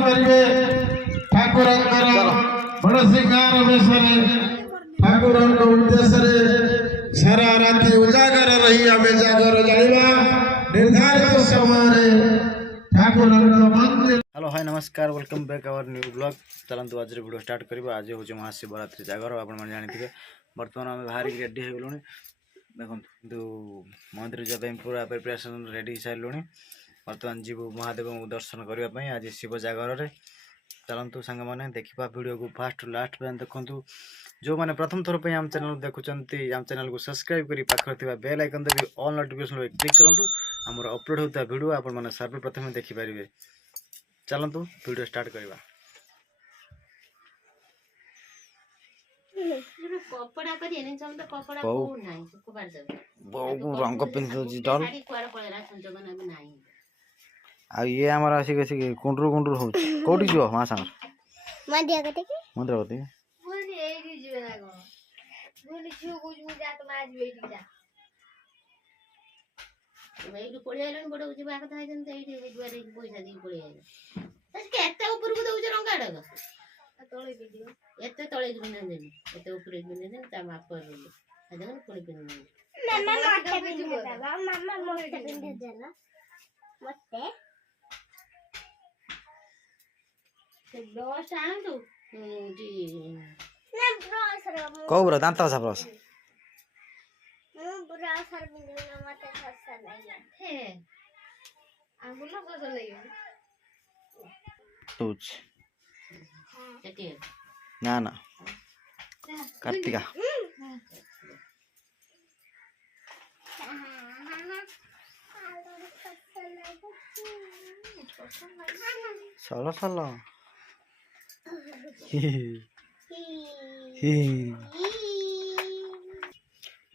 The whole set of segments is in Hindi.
करिवे ठाकुरंकर बड़ सिंगार बेसरे ठाकुरंक उद्देश्य सारा राति उजागर रही आमे जागर जानिबा निर्धारित समय ठाकुरंक मंदिर। हेलो हाय नमस्कार welcome back our new blog. चलतु आज वीडियो स्टार्ट करिबा। आज हो महाशिवरात्रि जागर आपण माने जानिथिबे। वर्तमान आम बाहर रेडी हो गलुनी देखु मंदिर जब पूरा प्रिपरेशन रेडी सारे वर्तमान जीव महादेव दर्शन करने आज शिव जागर रे। चलतु सांग मैंने देखा वीडियो को फास्ट लास्ट पे देखु। जो मैंने प्रथम थर पर आम चैनल देखुं आम चैनल को सब्सक्राइब कर पाखे बेल आइकन दे ऑल नोटिफिकेशन क्लिक करूँ। आमर अपलोड होता वीडियो आपण मैंने सर्वप्रथम देखिपारे। चलतु वीडियो स्टार्ट करवा। रंग पिंधि डल आ ये आमर आसिक आसिक कुंड्रु कुंड्रु हो कौटी जीव माँ सांग मंदिर कति एते तळे बिना देनी एते ऊपर बिना देनी ता माफ कर दे अजन कोणी पिन मम्मा मोठे बिन देला मम्मा मोठे बिन देला मोठे ते ब्रश आन तू जी ना ब्रश रे को ब्रो दांत सा ब्रश ब्रश हर बिन देला मते खस्सा नहीं हे अंगुल को तो नहीं तुझ चटिए ना ना कार्तिका चलो चलो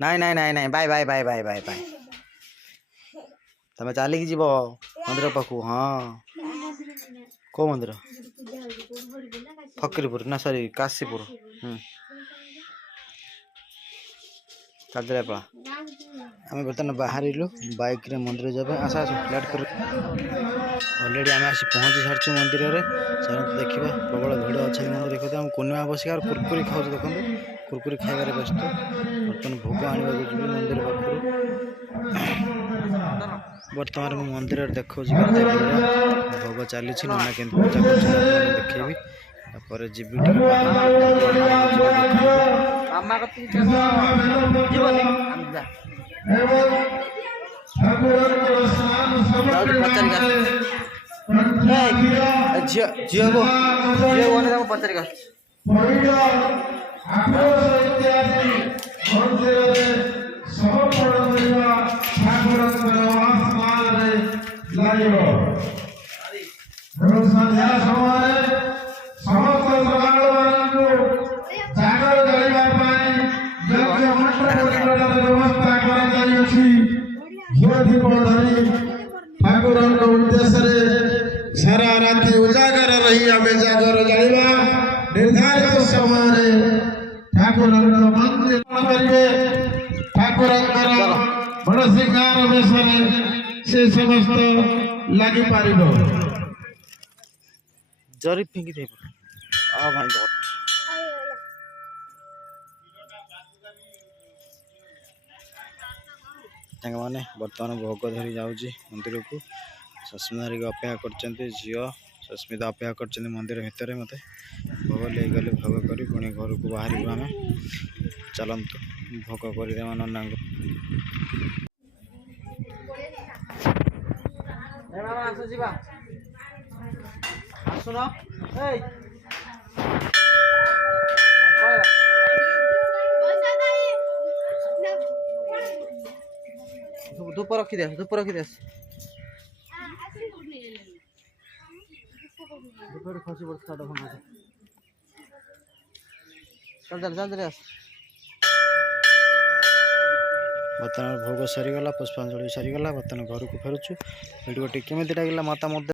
नहीं नहीं नहीं नहीं bye bye bye bye bye bye तमें चलिकी जीव मंदिर पाखु। हाँ को मंदिर फकीरपुर ना सॉरी काशीपुर। चल पड़ा आम बर्तमान बाहर बाइक रे मंदिर जाबे। आस आस फ्लैट कर ऑलरेडी आम आसी पहुँची सारी मंदिर रे। चलते देखा प्रबल भिड़ अच्छा मंदिर देखते हम पूर्णिमा बसिक और कुरकुरी खाऊ देखते कुरकुरी खाइबार व्यस्त। बर्तमान भोग आने जी मंदिर पाखु। बर्तमान मुझे मंदिर देखा भोग चली ना के पूजा कर देखेबी तापर जीवी झील को पचार संध्या समय समस्त जागर व्यवस्था ठाकुर उद्देश्य सारा राति उजागर रही आम जागर जानिबा निर्धारित समय ठाकुर मंदिर करिवे ठाकुरंकर बड़ सिंगार बेसरे से समस्त लगी पार जरी फिंगी दे। ओ माय गॉड मैंने बर्तमान भोग धरी जाऊँगी मंदिर को। सस्मिता हरिका अपेक्षा कर झील सस्मिता अपेक्षा कर मंदिर भितर मत भोग ले गले भोग कर पुणी घर को बाहर आम चलतु भोग करदे नना आसुन धूप रखी दे धूप रखी दे खसी पड़ता चल चल चल चल बर्तमान भोग सरीगला पुष्पांजलि सरीगला बर्तमान घर को फेरुचु वीडियो टी केमी लगे मतामत